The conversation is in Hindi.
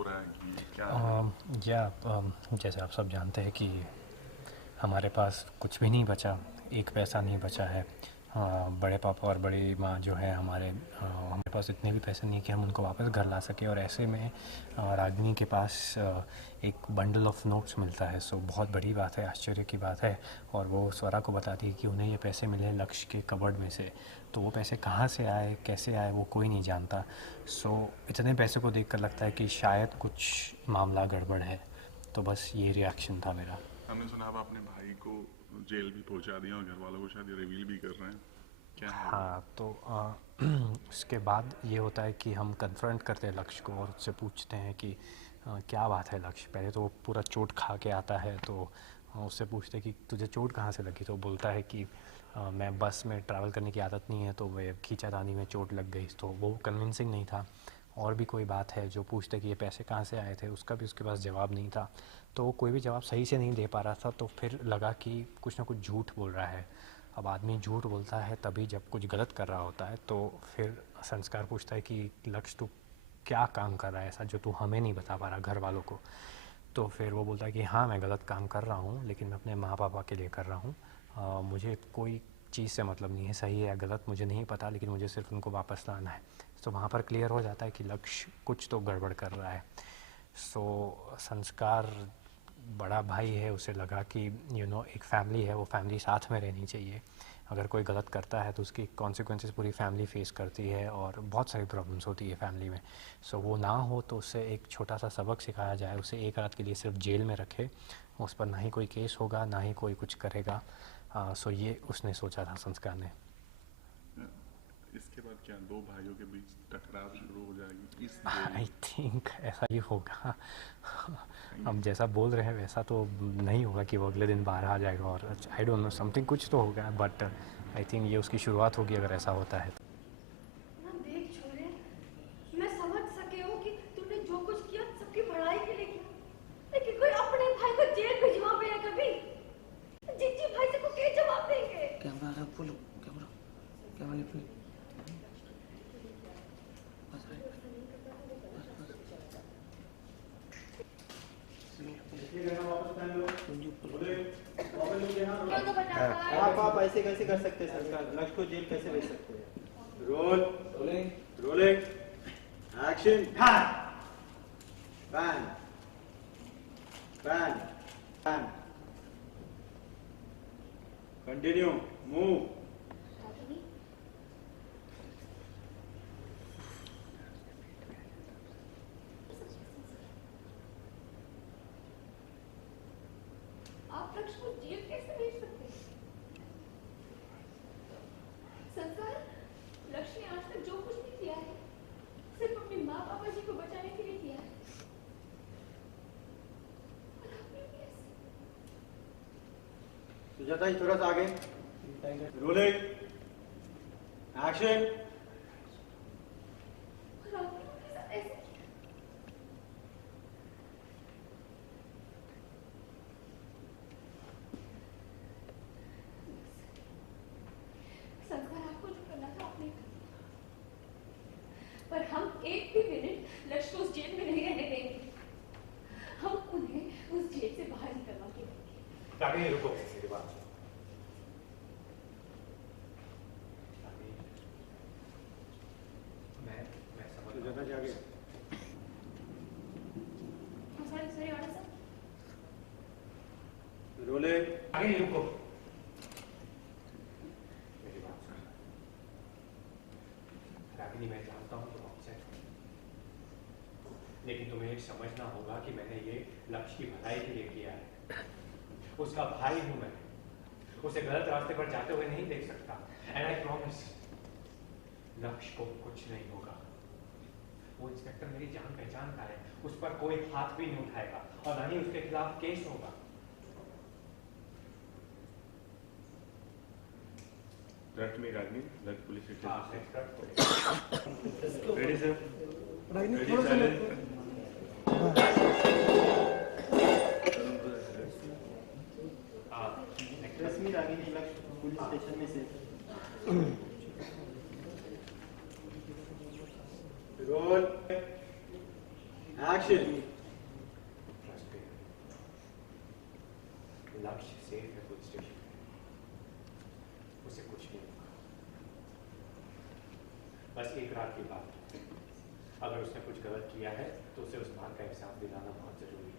हो रहा है कि क्या है? या जैसे आप सब जानते हैं कि हमारे पास कुछ भी नहीं बचा, एक पैसा नहीं बचा है। बड़े पापा और बड़ी माँ जो है हमारे पास इतने भी पैसे नहीं कि हम उनको वापस घर ला सकें, और ऐसे में रागिनी के पास एक बंडल ऑफ नोट्स मिलता है। सो बहुत बड़ी बात है, आश्चर्य की बात है। और वो स्वरा को बताती है कि उन्हें ये पैसे मिले लक्ष्य के कबर्ड में से। तो वो पैसे कहाँ से आए, कैसे आए, वो कोई नहीं जानता। सो इतने पैसे को देखकर लगता है कि शायद कुछ मामला गड़बड़ है। तो बस ये रिएक्शन था मेरा। हमने सुना आप अपने भाई को जेल भी पहुंचा दिया और घर वालों को शायद रिवील भी कर रहे हैं, क्या है वो? हाँ, तो उसके बाद ये होता है कि हम कन्फ्रंट करते हैं लक्ष्य को और उससे पूछते हैं कि क्या बात है लक्ष्य। पहले तो वो पूरा चोट खा के आता है, तो उससे पूछते हैं कि तुझे चोट कहाँ से लगी। तो बोलता है कि मैं बस में ट्रैवल करने की आदत नहीं है, तो वे खींचातानी में चोट लग गई। तो वो कन्विंसिंग नहीं था। और भी कोई बात है जो पूछते कि ये पैसे कहाँ से आए थे, उसका भी उसके पास जवाब नहीं था। तो वो कोई भी जवाब सही से नहीं दे पा रहा था, तो फिर लगा कि कुछ ना कुछ झूठ बोल रहा है। अब आदमी झूठ बोलता है तभी जब कुछ गलत कर रहा होता है। तो फिर संस्कार पूछता है कि लक्ष्य तू क्या काम कर रहा है ऐसा जो तू हमें नहीं बता पा रहा, घर वालों को। तो फिर वो बोलता है कि हाँ, मैं गलत काम कर रहा हूँ, लेकिन मैं अपने माँ पापा के लिए कर रहा हूँ। मुझे कोई चीज़ से मतलब नहीं है, सही है या गलत मुझे नहीं पता, लेकिन मुझे सिर्फ उनको वापस लाना है। तो वहाँ पर क्लियर हो जाता है कि लक्ष्य कुछ तो गड़बड़ कर रहा है। सो संस्कार बड़ा भाई है, उसे लगा कि एक फैमिली है, वो फैमिली साथ में रहनी चाहिए। अगर कोई गलत करता है तो उसकी कॉन्सिक्वेंसेस पूरी फैमिली फेस करती है और बहुत सारी प्रॉब्लम्स होती है फैमिली में। सो वो ना हो तो उससे एक छोटा सा सबक सिखाया जाए, उसे एक रात के लिए सिर्फ जेल में रखे। उस पर ना ही कोई केस होगा, ना ही कोई कुछ करेगा। सो ये उसने सोचा था संस्कार ने। इसके बाद क्या दो भाइयों के बीच टकराव शुरू हो जाएगी इस जेल आई में? थिंक ऐसा ही होगा। कहीं हम जैसा बोल रहे हैं वैसा तो नहीं होगा कि वो अगले दिन बाहर आ जाएगा, और आई डोंट नो, समथिंग कुछ तो होगा, बट आई थिंक ये उसकी शुरुआत होगी अगर ऐसा होता है तो। ना देख छोरे, मैं समझ सके हूँ कि तूने जो कुछ किया सबकी भलाई के लिए किया, लेकिन कोई अपने भाई को जेल भिजवा पे है कभी? जीजी भाई से को क्या जवाब देंगे? कैमरा रख, बोलो कैमरा, कैमरा पे बस आप ऐसे कैसे कर सकते हैं सरकार? लक्ष्य को जेल कैसे भेज सकते हैं? Role rolling action pan pan pan continue move. आप लक्ष्य को जेल कैसे भेज सकते हैं? संसार, लक्ष्य ने आज तक जो कुछ भी किया है सिर्फ अपने माँ पापा जी को बचाने के लिए किया है। और आपने भी ऐसे- सुजाता जी थोड़ा सा आगे। Rolling action. और आपने उनके साथ ऐसे किया। संसार, आपको जो करना था आपने कर दिया, पर हम एक भी मिनट लक्ष्य को उस जेल में नहीं रहने देंगे। हम उन्हें उस जेल से बाहर निकलवा के देंगे। रागिनी रुको, मेरी बात सुनो। मैं समझ रहा सुजाता जी आगे। Sorry sorry order sir. Rolling Ragini रुको, मेरी बात सुनो। रागिनी, मैं जानता हूँ तुम अपसेट हो, लेकिन तुम्हें समझना होगा कि मैंने ये लक्ष्य की भलाई के लिए किया है। उसका भाई हूं मैं, उसे गलत रास्ते पर जाते हुए नहीं देख सकता। एंड आई प्रॉमिस लक्ष्य को कुछ नहीं होगा। वो इंस्पेक्टर मेरी जान पहचान का है, उस पर कोई हाथ भी नहीं उठाएगा और ना ही उसके खिलाफ केस होगा। Let me Ragni, let police take हाँ, this. ready, sir? Ready silent. रश्मि रागिनी लक्ष्य पुलिस स्टेशन में से। Role Action. ट्रस्ट पे लक्ष्य सेफ है पुलिस स्टेशन में, उसे कुछ नहीं होगा। बस एक रात की बात है, अगर उसने कुछ गलत किया है तो उसे उस बात का एहसास दिलाना बहुत जरूरी है।